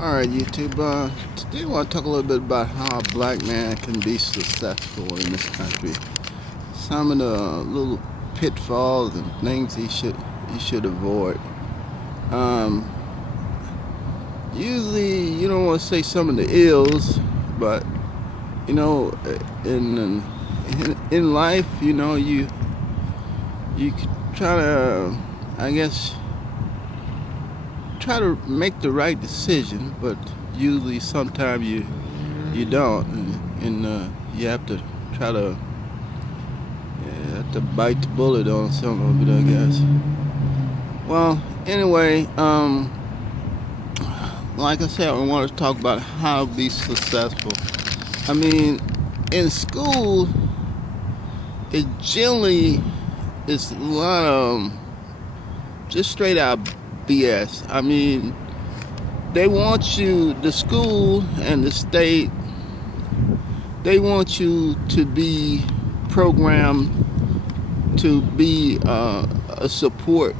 Alright, YouTube. Today I want to talk a little bit about how a black man can be successful in this country. Some of the little pitfalls and things he should avoid. Usually, you don't want to say some of the ills, but you know, in life, you try to, I guess, try to make the right decision, but usually sometimes you don't, and you have to try to bite the bullet on some of it, I guess. Well, anyway, like I said, I want to talk about how to be successful. I mean, in school, it generally is a lot of just straight out BS. I mean, they want you, the school and the state, they want you to be programmed to be a support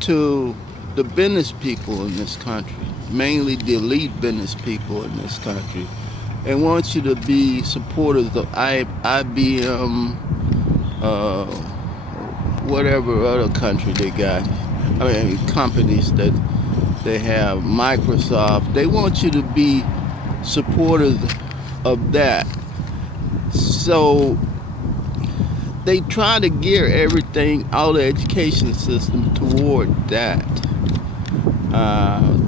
to the business people in this country, mainly the elite business people in this country. They want you to be supporters of IBM, whatever other country they got. I mean, companies that they have, Microsoft. They want you to be supporters of that. So they try to gear everything out of the education system toward that.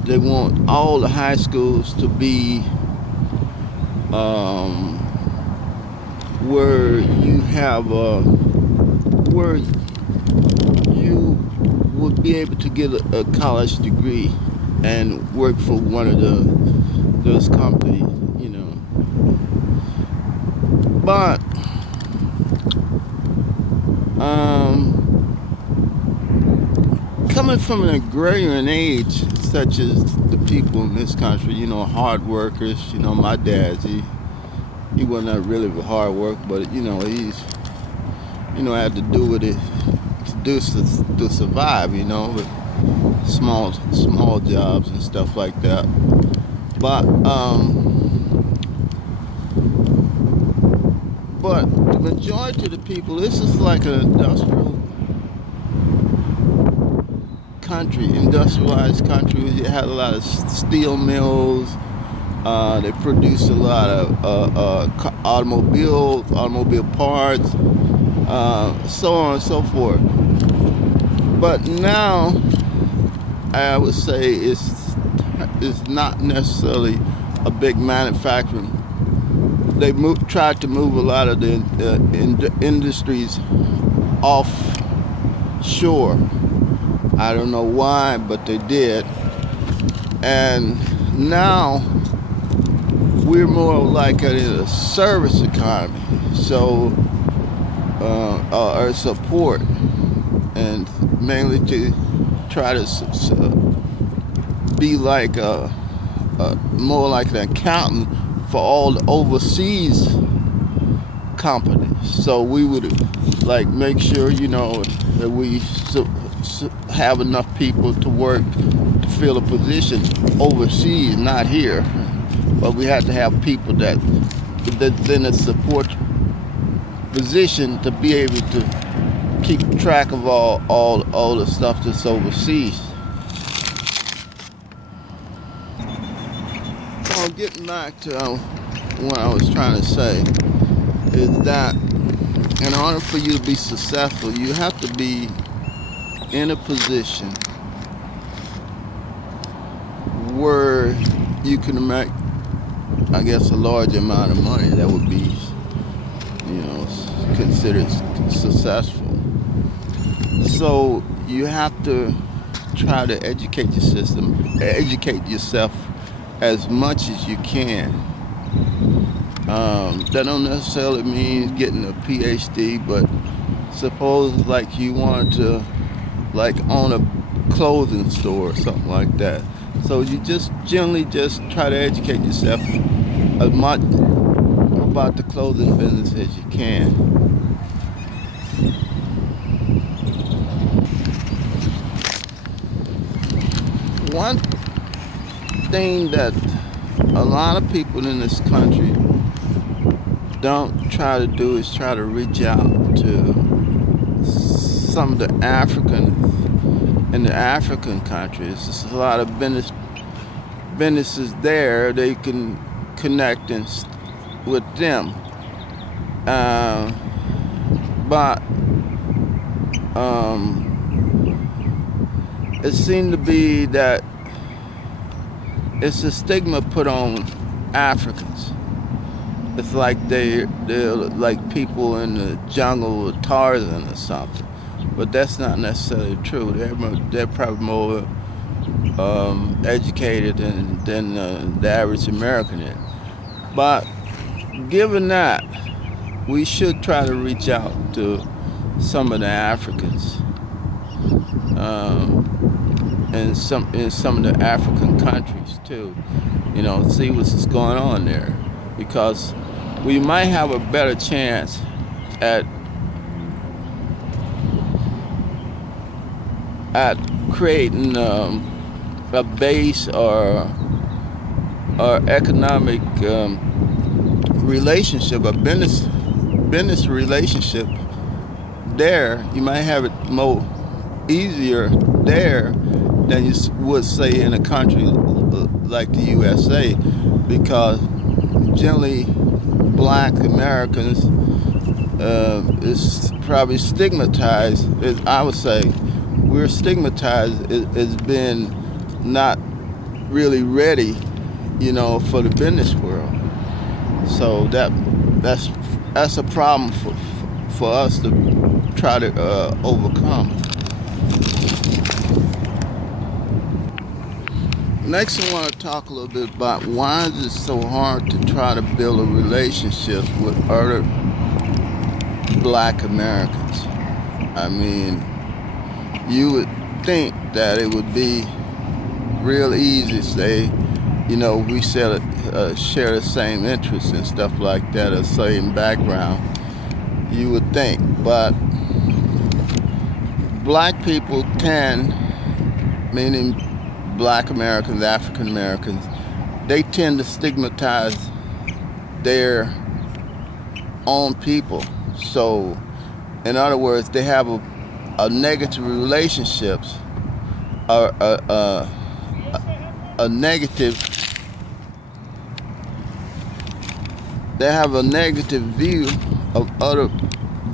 They want all the high schools to be where you have where you would be able to get a college degree and work for one of those companies, But coming from an agrarian age, such as the people in this country, hard workers. My dad, he wasn't really hard work, but he's had to do what it do to survive, with small jobs and stuff like that. But the majority of the people, this is like an industrialized country. You had a lot of steel mills. They produce a lot of automobile parts, so on and so forth. But now, I would say it's not necessarily a big manufacturing. They tried to move a lot of the industries offshore. I don't know why, but they did. And now we're more like a service economy, so or support, and mainly to try to be like more like an accountant for all the overseas companies. So we would make sure that we have enough people to work to fill a position overseas, not here. But we have to have people that's in a support position to be able to keep track of all the stuff that's overseas. So getting back to what I was trying to say is that in order for you to be successful, you have to be in a position where you can make, I guess, a large amount of money that would be, considered successful. So you have to try to educate yourself as much as you can. That don't necessarily mean getting a PhD, but suppose you wanted to own a clothing store or something like that. So you just generally just try to educate yourself as much about the clothing business as you can. thing that a lot of people in this country don't try to do is try to reach out to some of the in the African countries. There's a lot of businesses there. They can connect with them. But it seemed to be that it's a stigma put on Africans. It's like they're like people in the jungle with Tarzan or something. But that's not necessarily true. They're probably more educated than the average American is. But given that, we should try to reach out to some of the Africans in some of the African countries too. See what's going on there, because we might have a better chance at creating a base or economic relationship, a business relationship there. You might have it more easier there than you would say in a country like the USA, because generally Black Americans is probably stigmatized. I would say we're stigmatized as being not really ready, for the business world. So that's a problem for us to try to overcome. Next, I want to talk a little bit about why is it so hard to try to build a relationship with other Black Americans. I mean, you would think that it would be real easy, say, we share the same interests and stuff like that, or same background, you would think. But Black people tend, meaning Black Americans, African Americans, they tend to stigmatize their own people. So, in other words, they have a negative relationships, or a negative. They have a negative view of other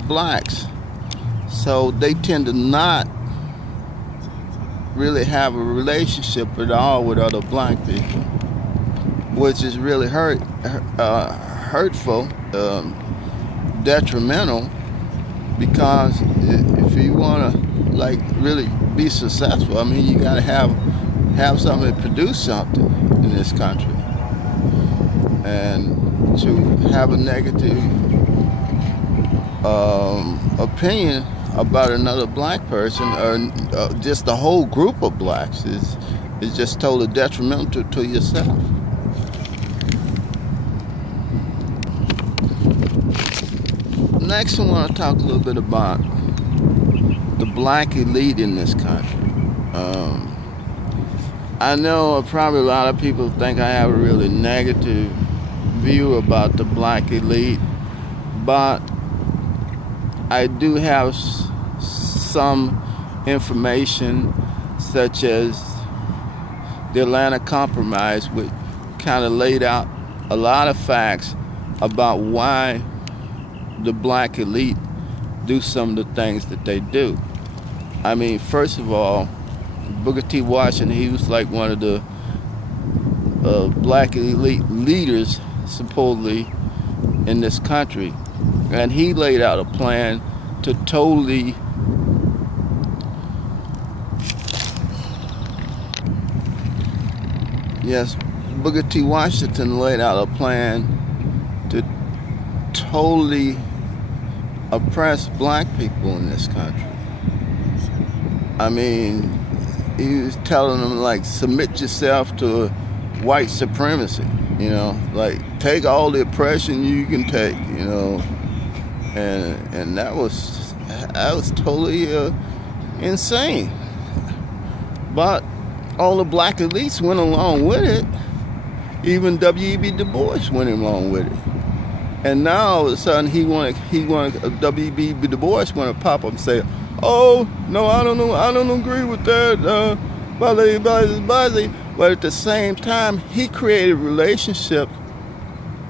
blacks, so they tend to not really have a relationship at all with other black people, which is really hurtful, detrimental, because if you want to really be successful, I mean, you got to have something to produce something in this country. And to have a negative opinion about another black person, or just the whole group of blacks, is just totally detrimental to yourself. Next, I want to talk a little bit about the black elite in this country. I know probably a lot of people think I have a really negative view about the black elite, but I do have some information, such as the Atlanta Compromise, which kind of laid out a lot of facts about why the black elite do some of the things that they do. I mean, first of all, Booker T. Washington, he was like one of the black elite leaders, supposedly, in this country. And he laid out a plan to totally Booker T. Washington laid out a plan to totally oppress black people in this country. I mean, he was telling them, submit yourself to white supremacy, take all the oppression you can take, and that was totally insane. But all the black elites went along with it. Even W.E.B. Du Bois went along with it. And now all of a sudden W.E.B. Du Bois want to pop up and say, "Oh no, I don't agree with that." But at the same time, he created relationships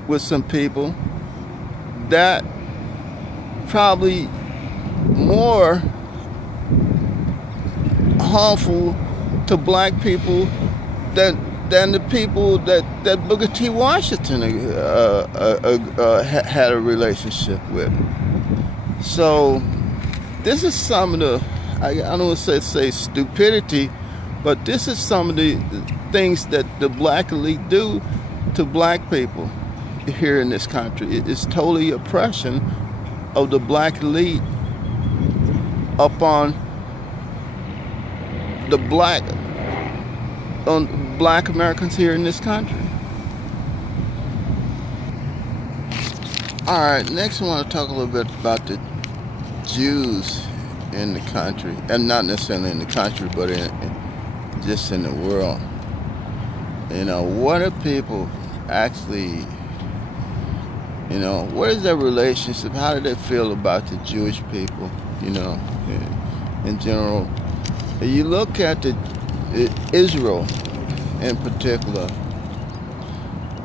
with some people that probably more harmful to black people than the people that Booker T. Washington had a relationship with. So this is some of the, I don't want to say stupidity, but this is some of the things that the black elite do to black people here in this country. It's totally oppression of the black elite upon the black Americans here in this country. All right, next I want to talk a little bit about the Jews in the country, and not necessarily in the country, but just in the world. You know, what do people actually, you know, what is their relationship? How do they feel about the Jewish people, you know, in general? You look at Israel in particular,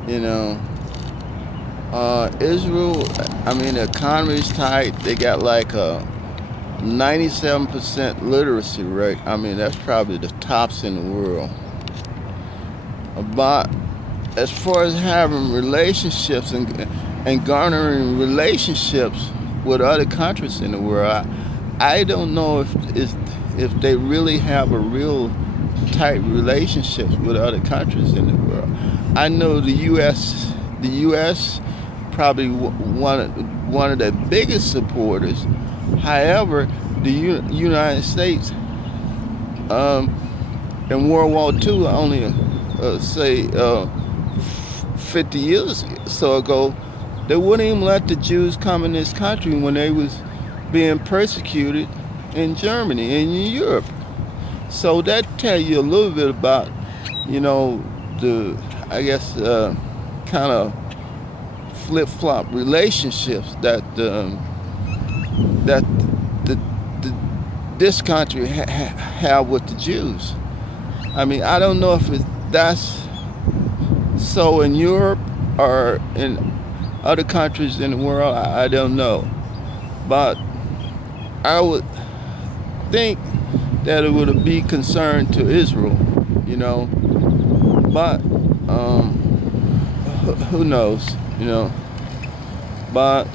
you know, Israel, I mean, the economy is tight. They got like a 97% literacy rate. I mean, that's probably the tops in the world. But as far as having relationships and garnering relationships with other countries in the world, I don't know if they really have a real tight relationships with other countries in the world. I know the U.S. probably one of their biggest supporters. However, the United States in World War II, only say 50 years or so ago, they wouldn't even let the Jews come in this country when they was being persecuted in Germany and in Europe. So that tell you a little bit about, you know, the, I guess, kind of flip-flop relationships that this country have with the Jews. I mean, I don't know if that's so in Europe or in other countries in the world. I don't know, but I would think that it would be concerned to Israel, you know. But who knows, you know. But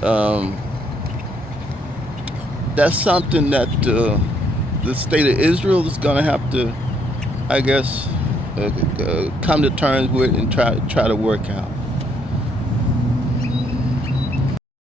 that's something that the state of Israel is going to have to, I guess, come to terms with and try to work out.